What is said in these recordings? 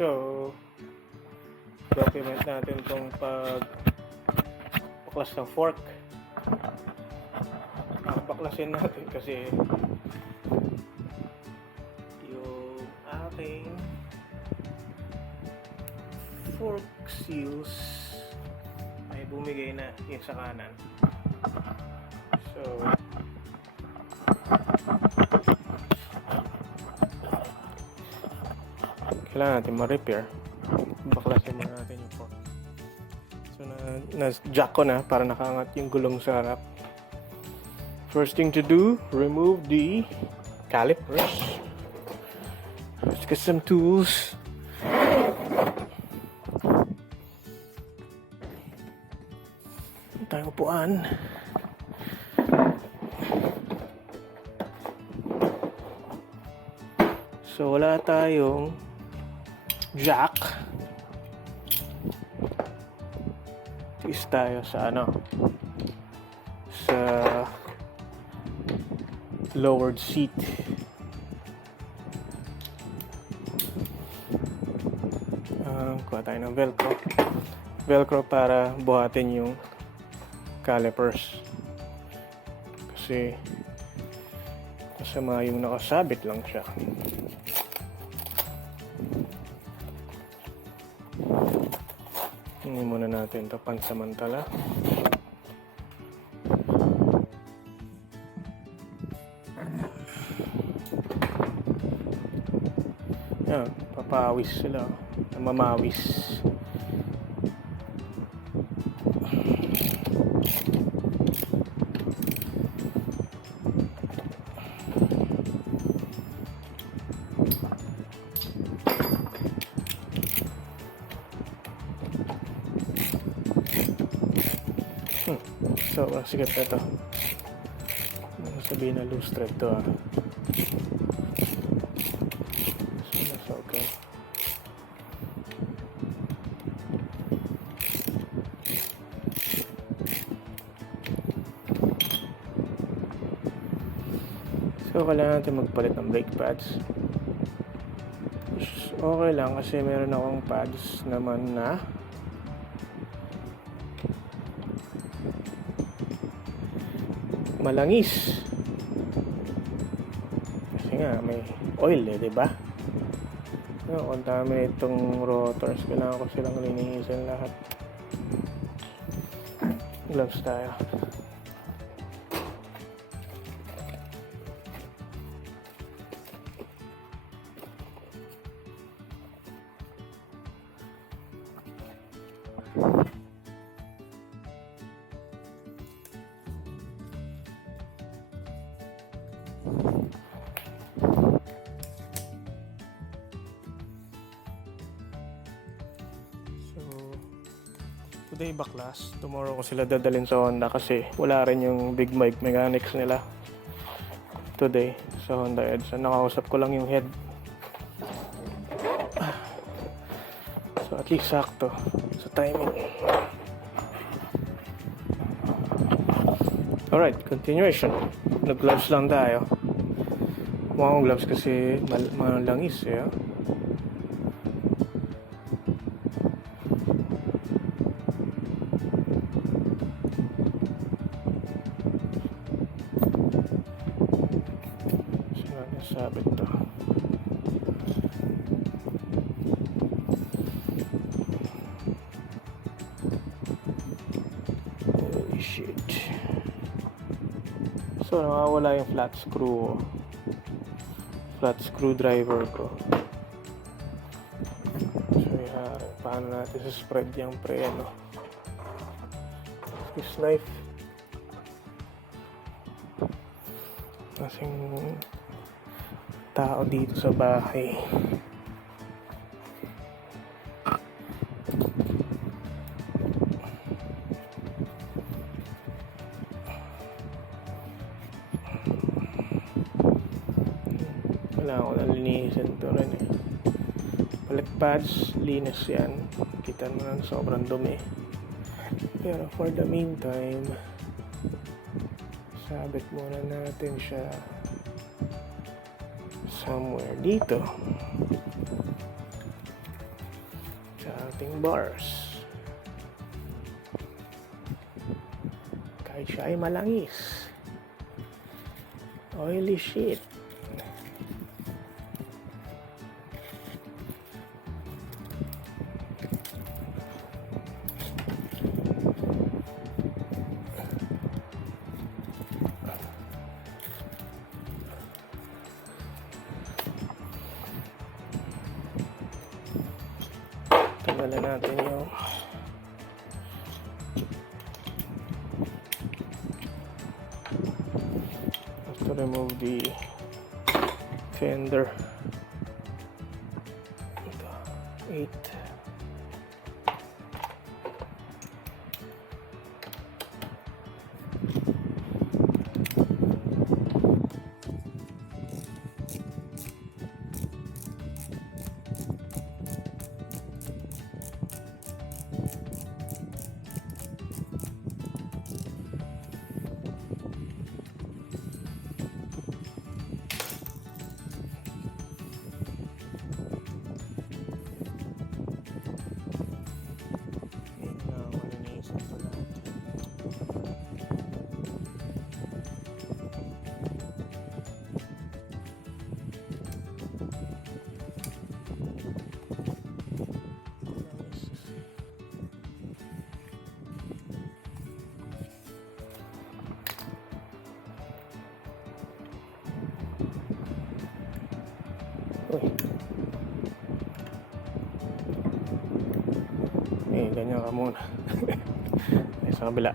So, document natin itong pagpaklas ng fork. Paklasin natin kasi yung ating fork seals ay bumigay na yung sa kanan. So, kailangan natin ma-repair. Baklasin muna natin yung fork. So, na-jack ko na para nakaangat yung gulong sa harap. First thing to do, remove the calipers. Let's get some tools. Tayong upuan. So, wala tayong jack. Twist tayo sa sa lowered seat. Kuha tayo ng velcro para buhatin yung calipers kasi masama yung nakasabit lang siya. Hindi muna natin ito pansamantala. Yan, papawis sila, mamawis. So, sigat na ito. Sabihin na loose thread to So, that's okay. So, kailangan natin magpalit ng brake pads. Okay lang kasi meron akong pads naman na malangis. Kasi nga may oil diba? Contaminate itong rotors. Kailangan ko silang linisin lahat. Gloves tayo. Today baklas, tomorrow ko sila dadalhin sa Honda kasi wala rin yung Big Mike mechanics nila today sa Honda Edge. Nakausap ko lang yung head. So at least sakto sa timing. Alright, continuation. Nag-gloves lang tayo. Mukha akong gloves kasi malangis eh. Sabit to. Holy shit. So nawawala yung flat screwdriver ko. So paano natin sa spread yung preno? This knife kasing tao dito sa bahay. Kailangan ko na linisin ito rin eh. Balik pads, linis yan. Kita mo na sobrang dumi. Pero for the meantime, sabit muna natin siya somewhere dito. ating bars. Kahit siya ay malangis. Oily shit. Tanggalin natin yung to remove the fender. Ito, 8. Uy. Ganyan ka muna. Sa kabila.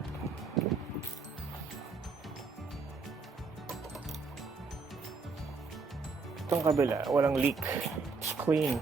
Itong kabila, walang leak. It's clean.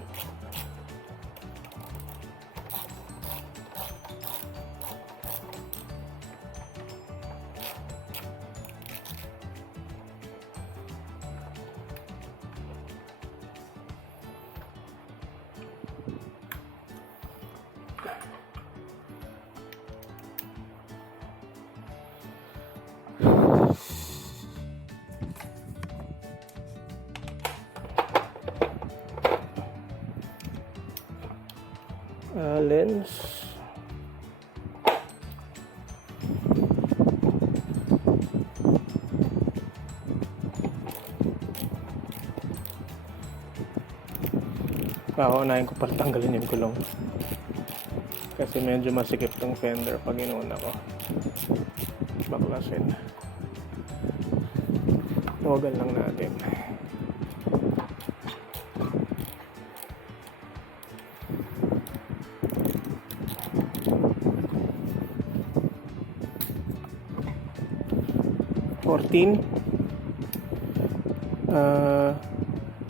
Lens. Paunahin ko para tanggalin yung gulong. Kasi medyo masikip tong fender pag inuna ko. Baklasin. Huwagan lang natin.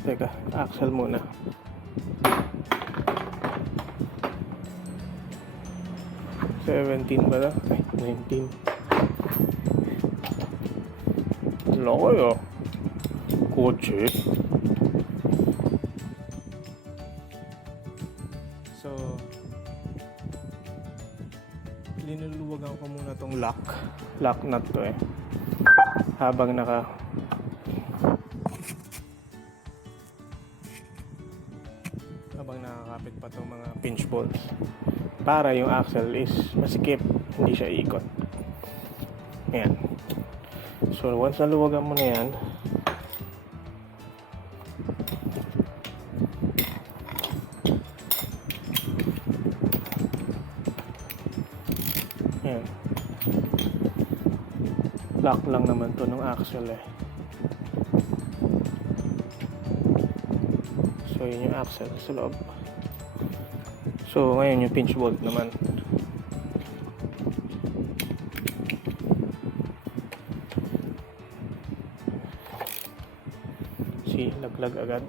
Teka, axle muna. $17 ba na? Ay, 19. Loko yun. Kotse. So, linuluwagan ko muna tong lock nut to eh. Habang nakakapit pa tong mga pinch bolts para yung axle is masikip, hindi siya ikot. Ayan. So once naluwagan mo na yan, ayan, lock lang naman to ng axle eh. So yun yung axle sa loob. So ngayon yung pinch bolt naman. See, laglag agad.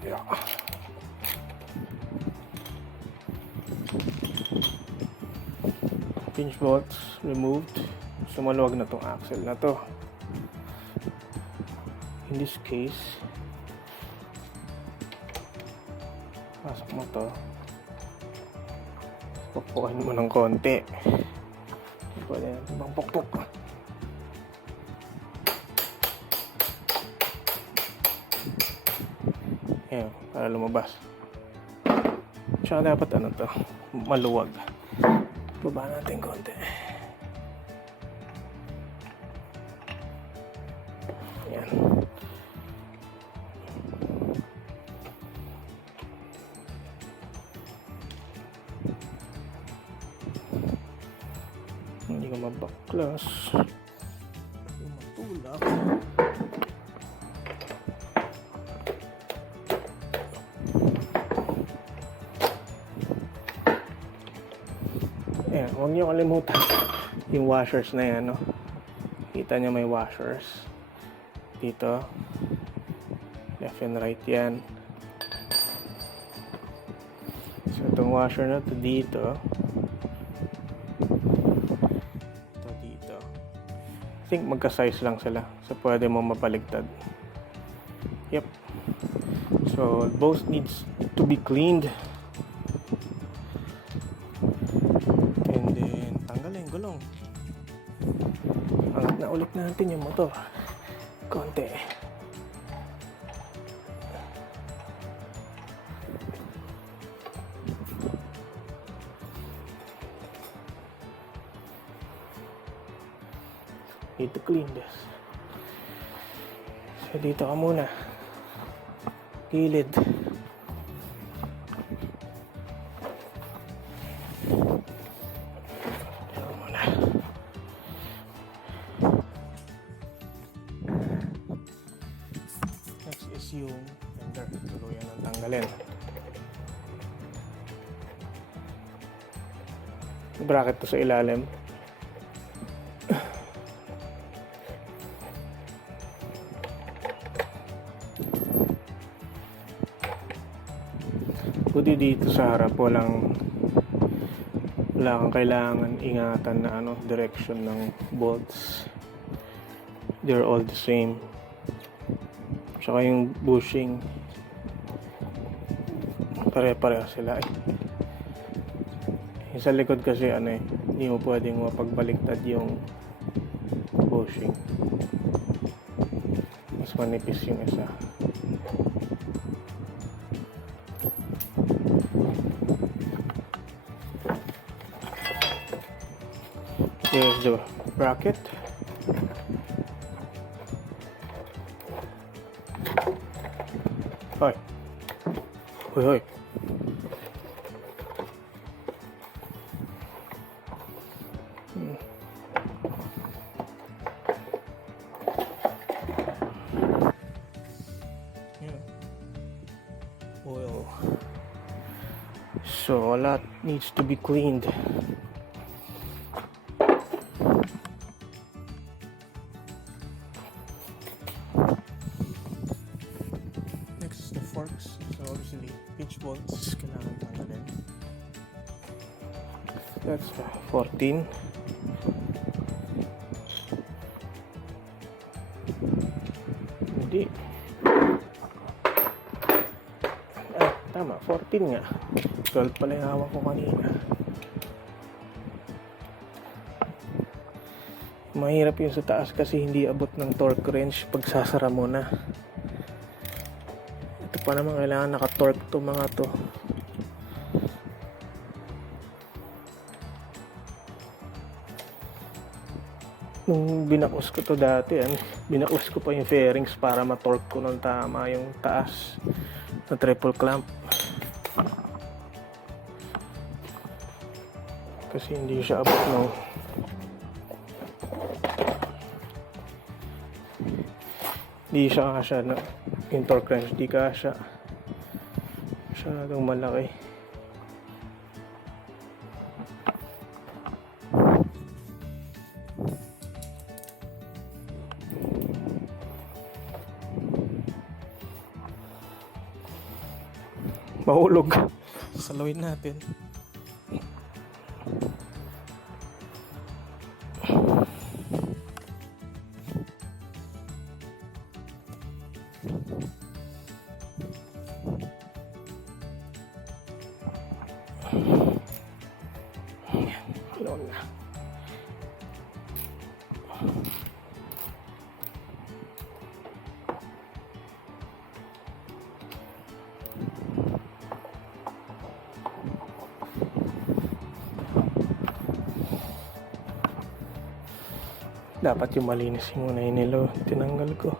Yeah. Pinch bolts removed. So maluwag na tong axle na to. In this case, pasok mo to, pupukahin mo ng konti. Pwede na ibang pukpok. Ayan, para lumabas. Tsaka dapat ano to, maluwag. Baba natin konti. Ayan. Hindi ko mabaklas. Matulak. Ayan, huwag niyo kalimutan yung washers na yan, no? Kita niyo may washers dito, left and right yan. So itong washer na to dito, ito dito, I think magka-size lang sila, so pwede mo mabaligtad. Yep. So both needs to be cleaned. Gulong. Angat na ulit natin yung motor. Konti. Need to clean this. So dito ka muna. Gilid. Yung fender, tuluyan ang tanggalin. Bracket to sa ilalim. Buti dito sa harap wala kang kailangan ingatan na direction ng bolts. They're all the same. Tsaka yung bushing, pare-pareho sila eh. Yung sa likod kasi hindi mo pwedeng mapagbaliktad yung bushing. Mas manipis yung isa. Here's the bracket. Hoy. Hoy, hoy. Oil. So a lot needs to be cleaned. Forks, so obviously pitch bolts kailangan tanggalin. That's 14. Hindi. Tama, 14 nga. 12 pala yung hawak ko kanina. Mahirap yung sa taas kasi hindi abot ng torque wrench pag sasara mo na. Pa naman kailangan naka-torque to mga to. Nung binakos ko to dati, binakos ko pa yung fairings para ma-torque ko ng tama yung taas na triple clamp. Kasi hindi siya abot no. Hindi siya kasya na yung torque wrench, di kasya. Masyadong malaki. Mahulog. Salawin natin. Dapat yung malinis yung muna yung nilo. Tinanggal ko.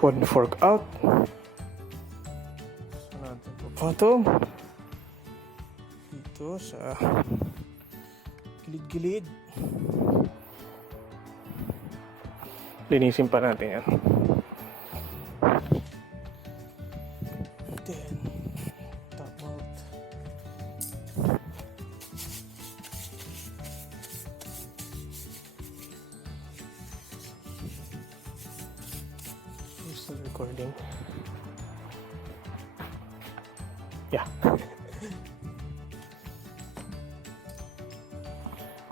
One fork out. Ito. Dito sa gilid-gilid. Linisin pa natin yan. Then, top out. Still recording. Yeah.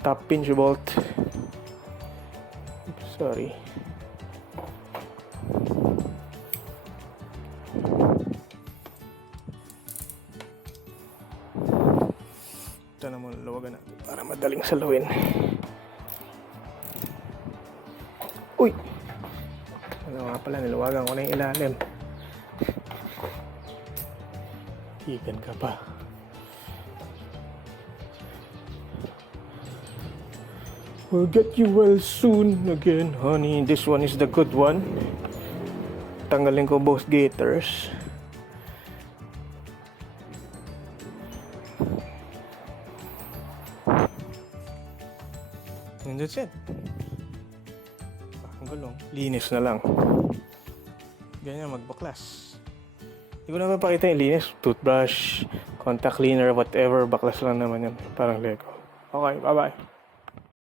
Top pinch bolt. Sorry. Ito na muna, luwagan natin para madaling salawin. Uy! Ano nga pala, niluwagan ko na yung ilalim. Ikan ka pa. We'll get you well soon again, honey. This one is the good one. Tanggalin ko both gaiters. And that's it. Ang gulong. Linis na lang. Ganyan magbaklas. Hindi ko na mapakita yung linis. Toothbrush, contact cleaner, whatever. Baklas lang naman yan. Parang Lego. Okay, bye-bye.